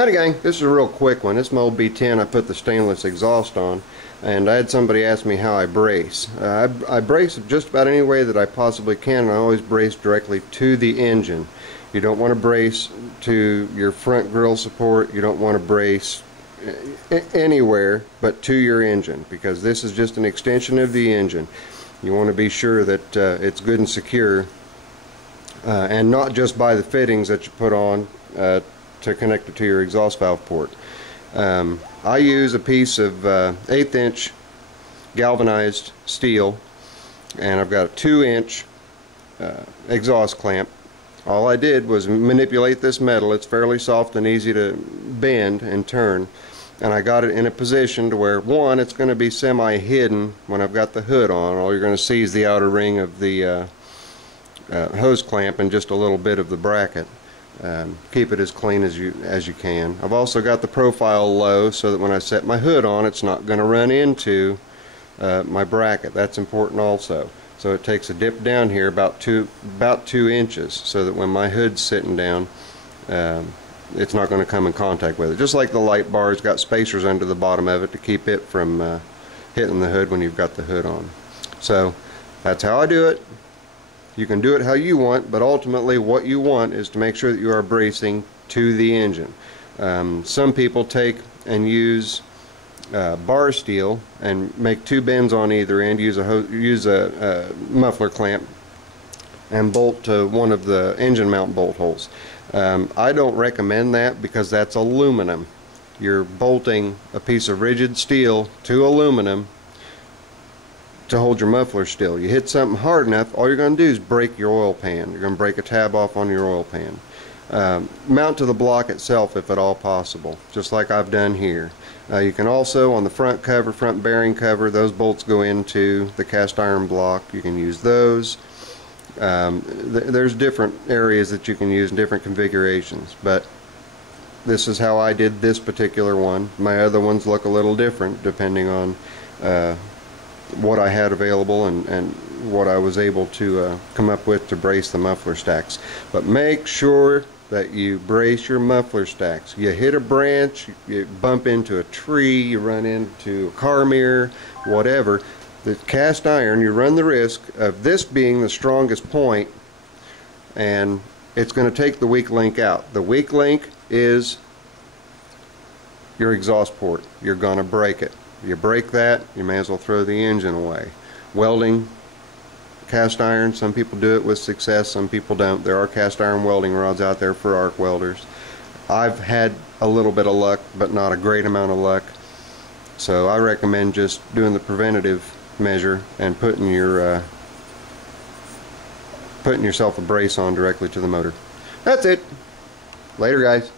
Howdy gang, this is a real quick one. This is my old B10 I put the stainless exhaust on, and I had somebody ask me how I brace. I brace just about any way that I possibly can, and I always brace directly to the engine. You don't want to brace to your front grille support, you don't want to brace anywhere but to your engine, because this is just an extension of the engine. You want to be sure that it's good and secure, and not just by the fittings that you put on to connect it to your exhaust valve port. I use a piece of 1/8 inch galvanized steel, and I've got a 2-inch exhaust clamp. All I did was manipulate this metal. It's fairly soft and easy to bend and turn, and I got it in a position to where, one, it's going to be semi-hidden when I've got the hood on. All you're going to see is the outer ring of the hose clamp and just a little bit of the bracket. Keep it as clean as you can. I've also got the profile low so that when I set my hood on, it's not going to run into my bracket. That's important also. So it takes a dip down here about 2 inches, so that when my hood's sitting down, it's not going to come in contact with it. Just like the light bar's got spacers under the bottom of it to keep it from hitting the hood when you've got the hood on. So that's how I do it. You can do it how you want, but ultimately what you want is to make sure that you are bracing to the engine. Some people take and use bar steel and make 2 bends on either end, use a muffler clamp and bolt to one of the engine mount bolt holes. I don't recommend that, because that's aluminum. You're bolting a piece of rigid steel to aluminum to hold your muffler still. You hit something hard enough, all you're going to do is break your oil pan. You're going to break a tab off on your oil pan. Mount to the block itself if at all possible, just like I've done here. You can also, on the front cover, front bearing cover, those bolts go into the cast iron block. You can use those. There's different areas that you can use in different configurations, but this is how I did this particular one. My other ones look a little different depending on what I had available and what I was able to come up with to brace the muffler stacks. But make sure that you brace your muffler stacks. You hit a branch, you bump into a tree, you run into a car mirror, whatever. The cast iron, you run the risk of this being the strongest point, and it's going to take the weak link out. The weak link is your exhaust port. You're going to break it. You break that, you may as well throw the engine away. Welding, cast iron, some people do it with success, some people don't. There are cast iron welding rods out there for arc welders. I've had a little bit of luck, but not a great amount of luck. So I recommend just doing the preventative measure and putting yourself a brace on directly to the motor. That's it. Later, guys.